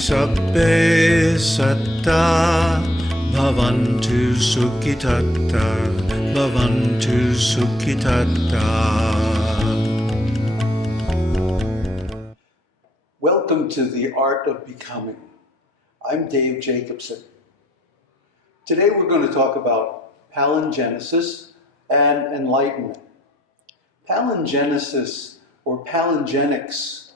Sabbe satta bhavantu sukhitatta bhavantu sukhitatta. Welcome to the Art of Becoming. I'm Dave Jacobson. Today we're going to talk about Palingenesis and Enlightenment. Palingenesis or Palingenics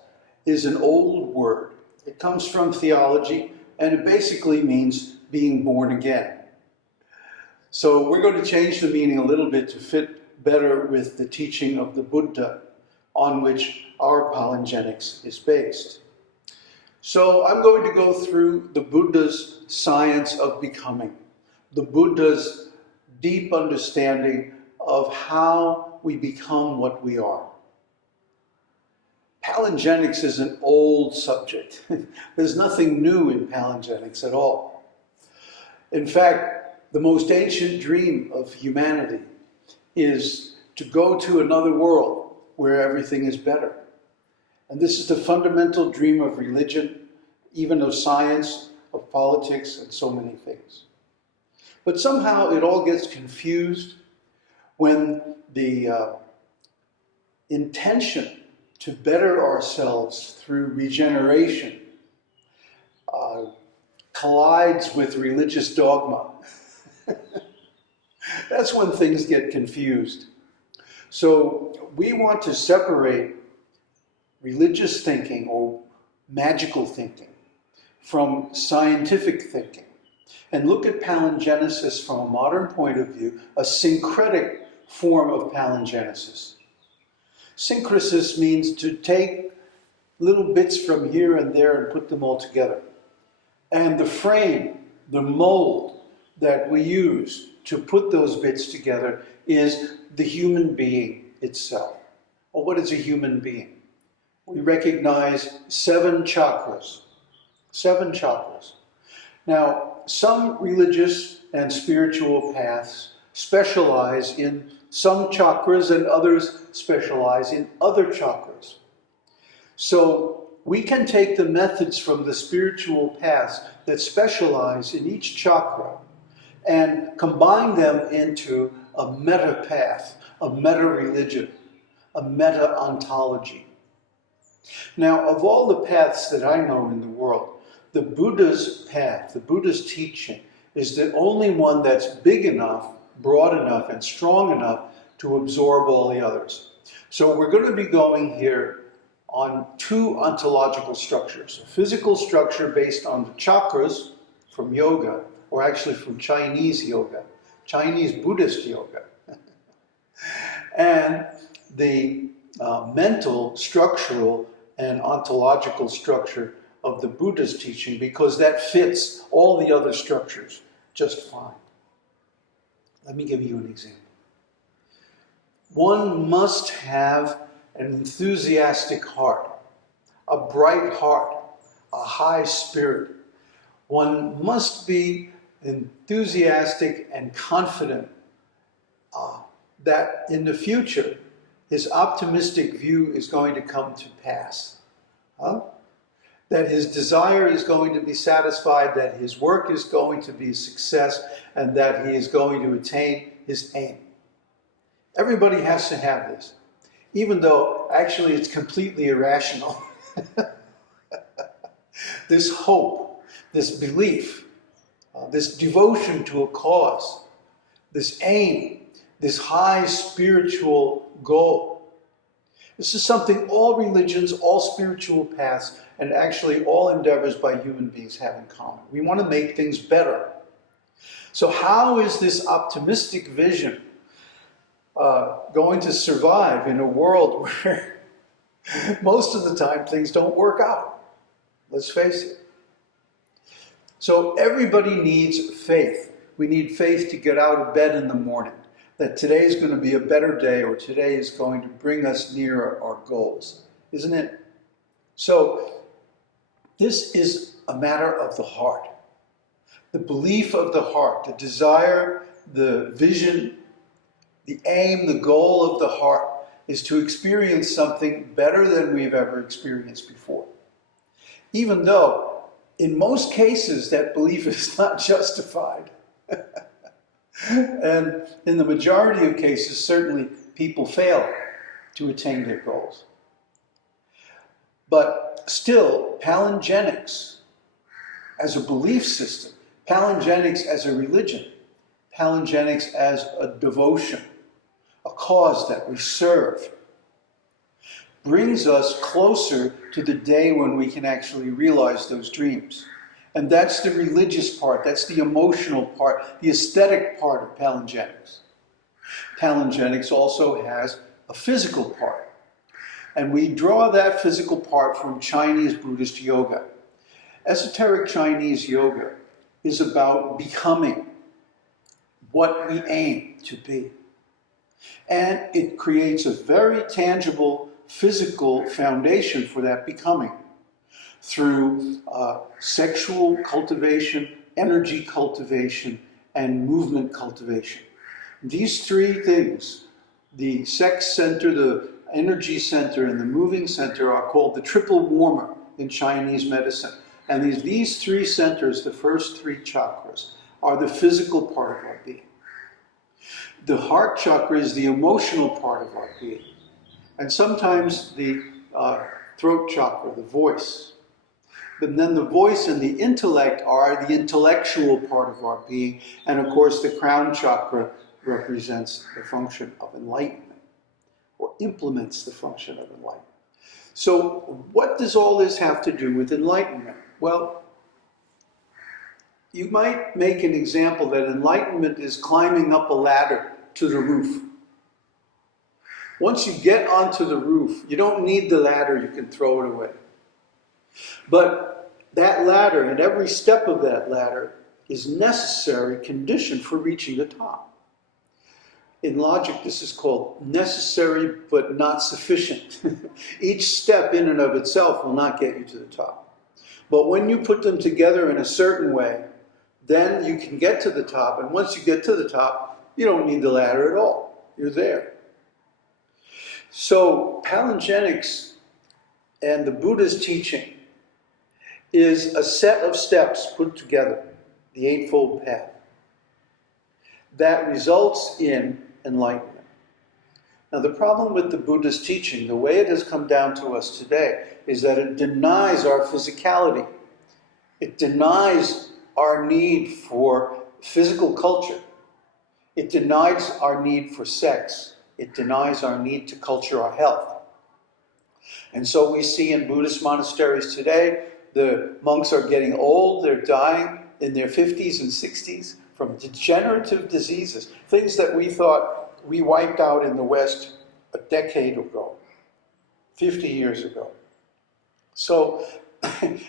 is an old word. It comes from theology and it basically means being born again. So we're going to change the meaning a little bit to fit better with the teaching of the Buddha on which our Palingenics is based. So I'm going to go through the Buddha's science of becoming, the Buddha's deep understanding of how we become what we are. Palingenics is an old subject. There's nothing new in Palingenics at all. In fact, the most ancient dream of humanity is to go to another world where everything is better. And this is the fundamental dream of religion, even of science, of politics, and so many things. But somehow it all gets confused when the intention to better ourselves through regeneration collides with religious dogma. That's when things get confused. So we want to separate religious thinking or magical thinking from scientific thinking and look at palingenesis from a modern point of view, a syncretic form of palingenesis. Syncresis means to take little bits from here and there and put them all together. And the frame, the mold that we use to put those bits together is the human being itself. Well, what is a human being? We recognize 7 chakras. 7 chakras. Now, some religious and spiritual paths specialize in some chakras and others specialize in other chakras. So we can take the methods from the spiritual paths that specialize in each chakra and combine them into a meta path, a meta religion, a meta ontology. Now, of all the paths that I know in the world, the Buddha's path, the Buddha's teaching, is the only one that's big enough, broad enough, and strong enough to absorb all the others. So we're going to be going here on 2 ontological structures. A physical structure based on the chakras from yoga, or actually from Chinese yoga, Chinese Buddhist yoga, and the mental, structural, and ontological structure of the Buddha's teaching, because that fits all the other structures just fine. Let me give you an example. One must have an enthusiastic heart, a bright heart, a high spirit. One must be enthusiastic and confident that in the future his optimistic view is going to come to pass. That his desire is going to be satisfied, that his work is going to be a success, and that he is going to attain his aim. Everybody has to have this, even though actually it's completely irrational. This hope, this belief, this devotion to a cause, this aim, this high spiritual goal. This is something all religions, all spiritual paths, and actually all endeavors by human beings have in common. We want to make things better. So how is this optimistic vision going to survive in a world where most of the time things don't work out? Let's face it. So everybody needs faith. We need faith to get out of bed in the morning, that today is going to be a better day, or today is going to bring us nearer our goals, isn't it? So this is a matter of the heart. The belief of the heart, the desire, the vision, the aim, the goal of the heart is to experience something better than we've ever experienced before. Even though in most cases, that belief is not justified. And in the majority of cases, certainly people fail to attain their goals. But still, Palingenics as a belief system, Palingenics as a religion, Palingenics as a devotion, a cause that we serve, brings us closer to the day when we can actually realize those dreams. And that's the religious part, that's the emotional part, the aesthetic part of Palingenics. Palingenics also has a physical part. And we draw that physical part from Chinese Buddhist yoga. Esoteric Chinese yoga is about becoming what we aim to be. And it creates a very tangible physical foundation for that becoming through sexual cultivation, energy cultivation, and movement cultivation. These three things, the sex center, the energy center, and the moving center, are called the triple warmer in Chinese medicine. And these three centers, the first three chakras, are the physical part of our being. The heart chakra is the emotional part of our being. And sometimes the throat chakra, the voice. But then the voice and the intellect are the intellectual part of our being. And of course, the crown chakra represents the function of enlightenment, or implements the function of enlightenment. So what does all this have to do with enlightenment? Well, you might make an example that enlightenment is climbing up a ladder to the roof. Once you get onto the roof, you don't need the ladder, you can throw it away. But that ladder and every step of that ladder is necessary condition for reaching the top. In logic, this is called necessary but not sufficient. Each step in and of itself will not get you to the top. But when you put them together in a certain way, then you can get to the top. And once you get to the top, you don't need the ladder at all. You're there. So Palingenics and the Buddha's teaching is a set of steps put together, the Eightfold Path, that results in enlightenment. Now the problem with the Buddha's teaching, the way it has come down to us today, is that it denies our physicality. It denies our need for physical culture. It denies our need for sex. It denies our need to culture our health. And so we see in Buddhist monasteries today, the monks are getting old, they're dying in their 50s and 60s from degenerative diseases, things that we thought we wiped out in the West a decade ago, 50 years ago. So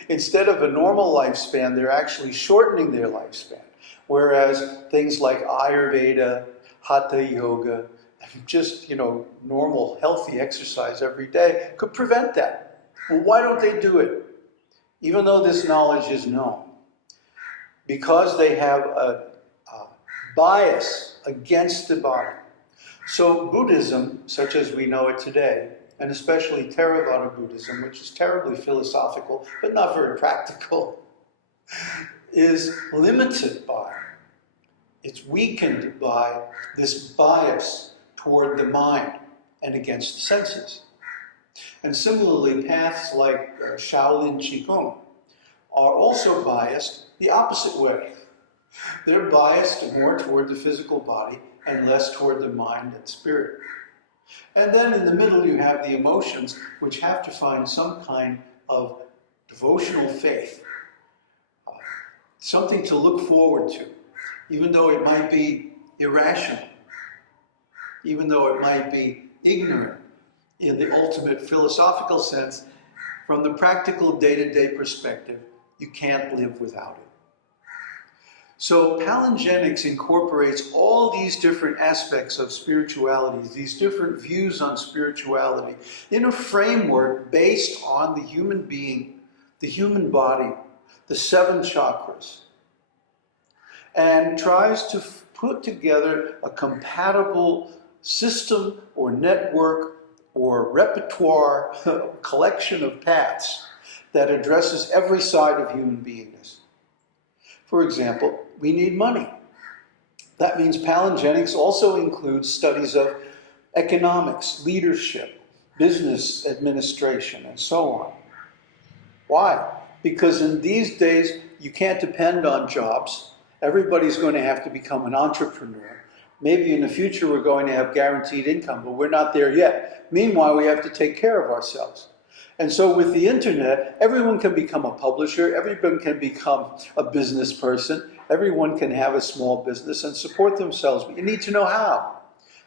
instead of a normal lifespan, they're actually shortening their lifespan. Whereas things like Ayurveda, Hatha Yoga, just, normal healthy exercise every day could prevent that. Well, why don't they do it? Even though this knowledge is known. Because they have a bias against the body. So Buddhism, such as we know it today, and especially Theravāda Buddhism, which is terribly philosophical, but not very practical, is limited by, it's weakened by this bias toward the mind and against the senses. And similarly, paths like Shaolin QiGong are also biased the opposite way. They're biased more toward the physical body and less toward the mind and spirit. And then in the middle you have the emotions, which have to find some kind of devotional faith, something to look forward to, even though it might be irrational, even though it might be ignorant in the ultimate philosophical sense. From the practical day-to-day perspective, you can't live without it. So Palingenics incorporates all these different aspects of spirituality, these different views on spirituality, in a framework based on the human being, the human body, the 7 chakras, and tries to put together a compatible system or network or repertoire, collection of paths that addresses every side of human beingness. For example, we need money. That means Palingenics also includes studies of economics, leadership, business administration, and so on. Why? Because in these days, you can't depend on jobs. Everybody's going to have to become an entrepreneur. Maybe in the future we're going to have guaranteed income, but we're not there yet. Meanwhile, we have to take care of ourselves. And so with the internet, everyone can become a publisher, everyone can become a business person, everyone can have a small business and support themselves, but you need to know how.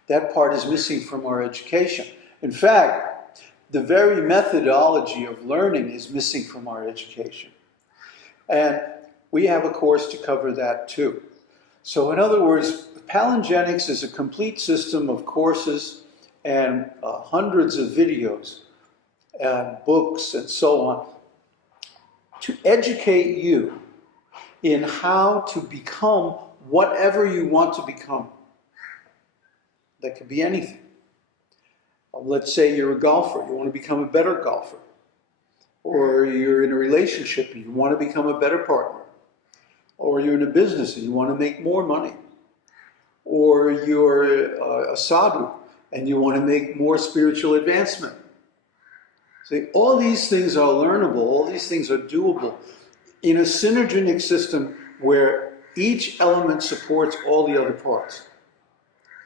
That part is missing from our education. In fact, the very methodology of learning is missing from our education. And we have a course to cover that too. So in other words, Palingenics is a complete system of courses and hundreds of videos and books and so on to educate you in how to become whatever you want to become. That could be anything. Let's say you're a golfer, you want to become a better golfer. Or you're in a relationship and you want to become a better partner. Or you're in a business and you want to make more money. Or you're a sadhu and you want to make more spiritual advancement. See, all these things are learnable, all these things are doable in a synergetic system where each element supports all the other parts.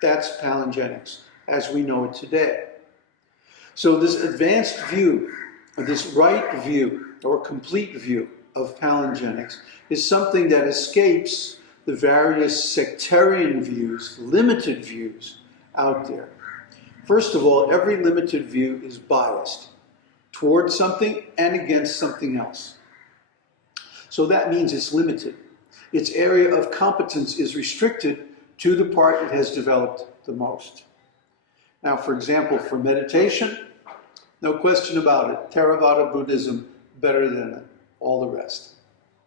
That's Palingenics, as we know it today. So this advanced view, or this right view, or complete view of Palingenics is something that escapes the various sectarian views, limited views out there. First of all, every limited view is biased towards something and against something else. So that means it's limited. Its area of competence is restricted to the part it has developed the most. Now, for example, for meditation, no question about it, Theravāda Buddhism better than all the rest.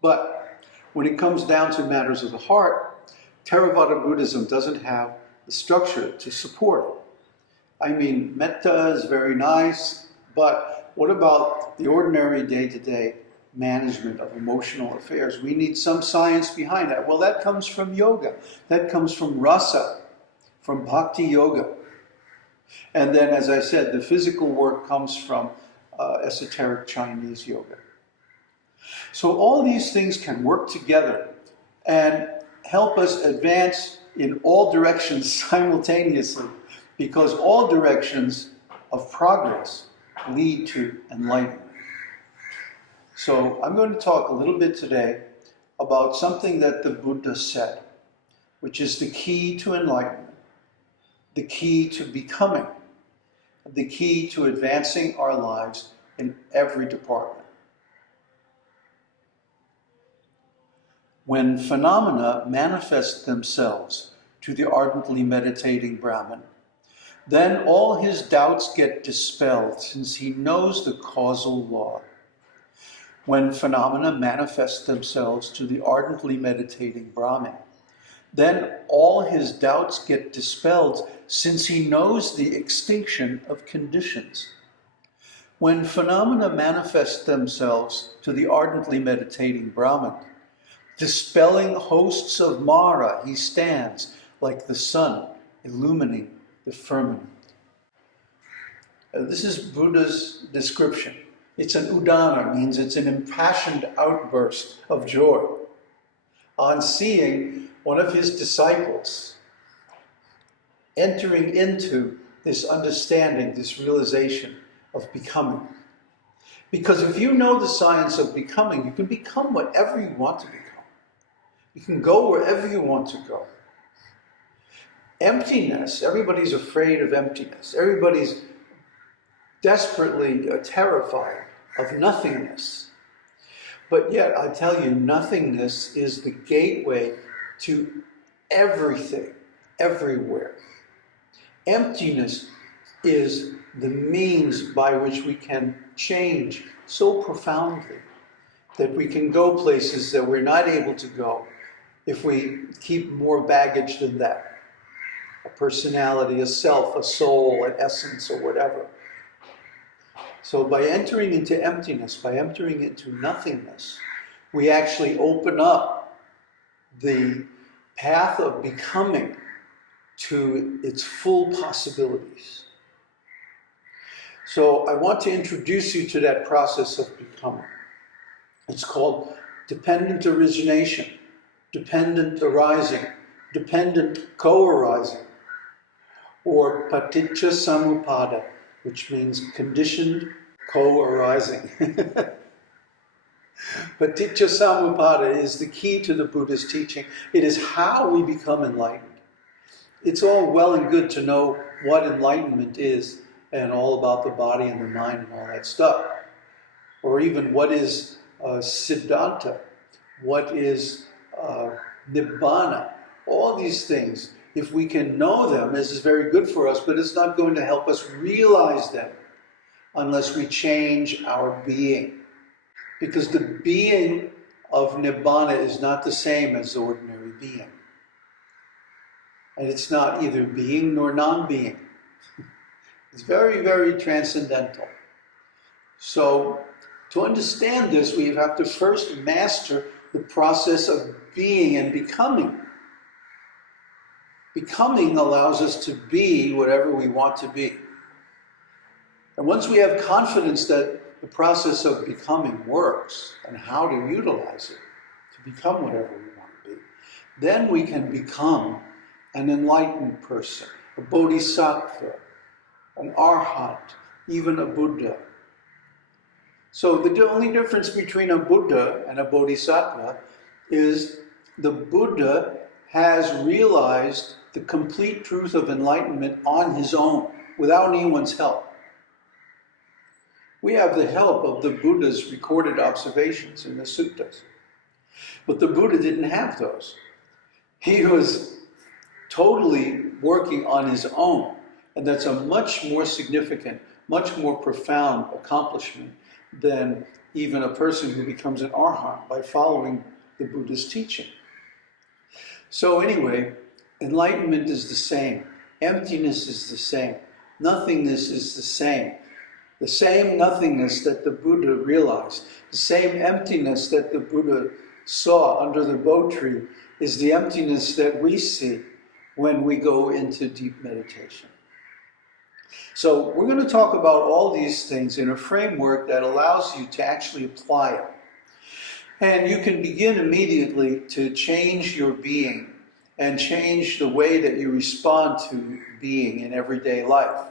But when it comes down to matters of the heart, Theravāda Buddhism doesn't have the structure to support it. I mean, metta is very nice, but what about the ordinary day-to-day management of emotional affairs? We need some science behind that. Well, that comes from yoga. That comes from rasa, from Bhakti-yoga. And then, as I said, the physical work comes from esoteric Chinese yoga. So all these things can work together and help us advance in all directions simultaneously, because all directions of progress lead to enlightenment. So I'm going to talk a little bit today about something that the Buddha said, which is the key to enlightenment, the key to becoming, the key to advancing our lives in every department. When phenomena manifest themselves to the ardently meditating Brahmin, then all his doubts get dispelled, since he knows the causal law. When phenomena manifest themselves to the ardently meditating Brahmin, then all his doubts get dispelled, since he knows the extinction of conditions. When phenomena manifest themselves to the ardently meditating Brahmin, dispelling hosts of Mara, he stands like the sun illumining the firmament. This is Buddha's description. It's an udana, means it's an impassioned outburst of joy on seeing one of his disciples entering into this understanding, this realization of becoming. Because if you know the science of becoming, you can become whatever you want to become. You can go wherever you want to go. Emptiness, everybody's afraid of emptiness. Everybody's desperately terrified of nothingness. But yet, I tell you, nothingness is the gateway to everything, everywhere. Emptiness is the means by which we can change so profoundly that we can go places that we're not able to go if we keep more baggage than that. A personality, a self, a soul, an essence, or whatever. So by entering into emptiness, by entering into nothingness, we actually open up the path of becoming to its full possibilities. So I want to introduce you to that process of becoming. It's called dependent origination, dependent arising, dependent co-arising, or paticca-samuppada, which means conditioned co-arising. Paticca-samuppada is the key to the Buddha's teaching. It is how we become enlightened. It's all well and good to know what enlightenment is and all about the body and the mind and all that stuff. Or even what is siddhanta, what is nibbana, all these things. If we can know them, this is very good for us, but it's not going to help us realize them unless we change our being. Because the being of nibbana is not the same as ordinary being. And it's not either being nor non-being. It's very, very transcendental. So, to understand this, we have to first master the process of being and becoming. Becoming allows us to be whatever we want to be. And once we have confidence that the process of becoming works and how to utilize it to become whatever we want to be, then we can become an enlightened person, a bodhisattva, an arhat, even a Buddha. So the only difference between a Buddha and a bodhisattva is the Buddha has realized the complete truth of enlightenment on his own, without anyone's help. We have the help of the Buddha's recorded observations in the suttas. But the Buddha didn't have those. He was totally working on his own. And that's a much more significant, much more profound accomplishment than even a person who becomes an arhat by following the Buddha's teaching. So anyway, enlightenment is the same. Emptiness is the same. Nothingness is the same. The same nothingness that the Buddha realized, the same emptiness that the Buddha saw under the Bo tree is the emptiness that we see when we go into deep meditation. So we're going to talk about all these things in a framework that allows you to actually apply it. And you can begin immediately to change your being and change the way that you respond to being in everyday life.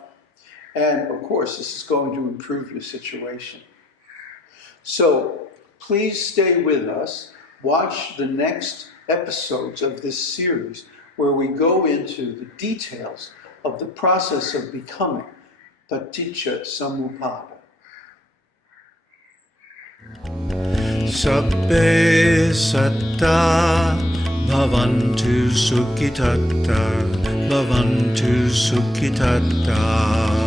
And of course, this is going to improve your situation. So please stay with us. Watch the next episodes of this series where we go into the details of the process of becoming paticca-samuppada. Sabbe satta bhavantu sukhitatta bhavantu sukhitatta.